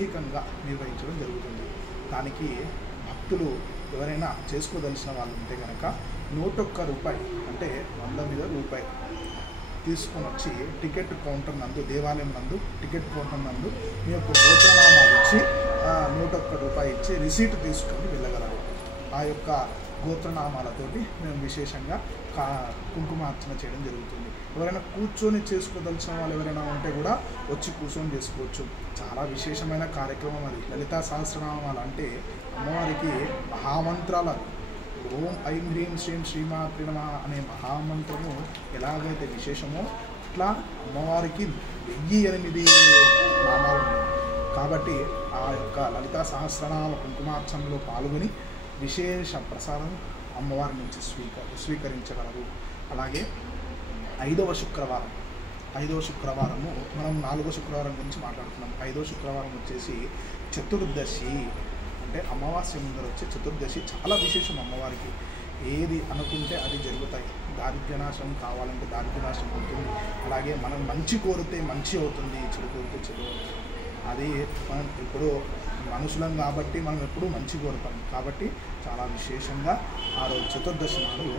వైభీకంగా నిర్వహించడం జరుగుతుంది. దానికి భక్తులు ఎవరైనా చేసుకోదలిచిన వాళ్ళు ఉంటే కనుక ₹101 అంటే 100 మీద రూపాయి తీసుకొని వచ్చి టికెట్ కౌంటర్ నందు, దేవాలయం నందు టికెట్ కౌంటర్ నందు మీ యొక్క గోత్రనామాలు ఇచ్చి ₹101 ఇచ్చి రిసీట్ తీసుకొని వెళ్ళగలరు. ఆ యొక్క గోత్రనామాలతోటి మేము విశేషంగా కుంకుమార్చన చేయడం జరుగుతుంది. ఎవరైనా కూర్చొని చేసుకోదలిచిన వాళ్ళు ఎవరైనా ఉంటే కూడా వచ్చి కూర్చొని చేసుకోవచ్చు. చాలా విశేషమైన కార్యక్రమం అది. లలితా సహస్రనామాలు అంటే అమ్మవారికి మహామంత్రాలు. ఓం ఐం హ్రీం శ్రీం శ్రీమాత్రే నమః అనే మహామంత్రము ఎలాగైతే విశేషమో అట్లా అమ్మవారికి 1008 నామాలు ఉన్నాయి. కాబట్టి ఆ యొక్క లలితా సహస్రనామ కుంకుమార్చనలో పాల్గొని విశేష ప్రసాదం అమ్మవారి నుంచి స్వీకరించగలరు. అలాగే 5వ శుక్రవారము మనం 4వ శుక్రవారం గురించి మాట్లాడుతున్నాం. 5వ శుక్రవారం వచ్చేసి చతుర్దశి అంటే అమావాస్య ముందర వచ్చే చతుర్దశి చాలా విశేషం. అమ్మవారికి ఏది అనుకుంటే అది జరుగుతాయి. దారిద్ర్యనాశనం కావాలంటే దారిద్ర్యనాశనం అవుతుంది. అలాగే మనం మంచి కోరితే మంచి అవుతుంది, చెడు కోరితే చెడు అవుతుంది. అది మనం ఎప్పుడూ మనుషులం కాబట్టి మనం ఎప్పుడూ మంచి కోరుతాం. కాబట్టి చాలా విశేషంగా ఆ రోజు చతుర్దశి నాడు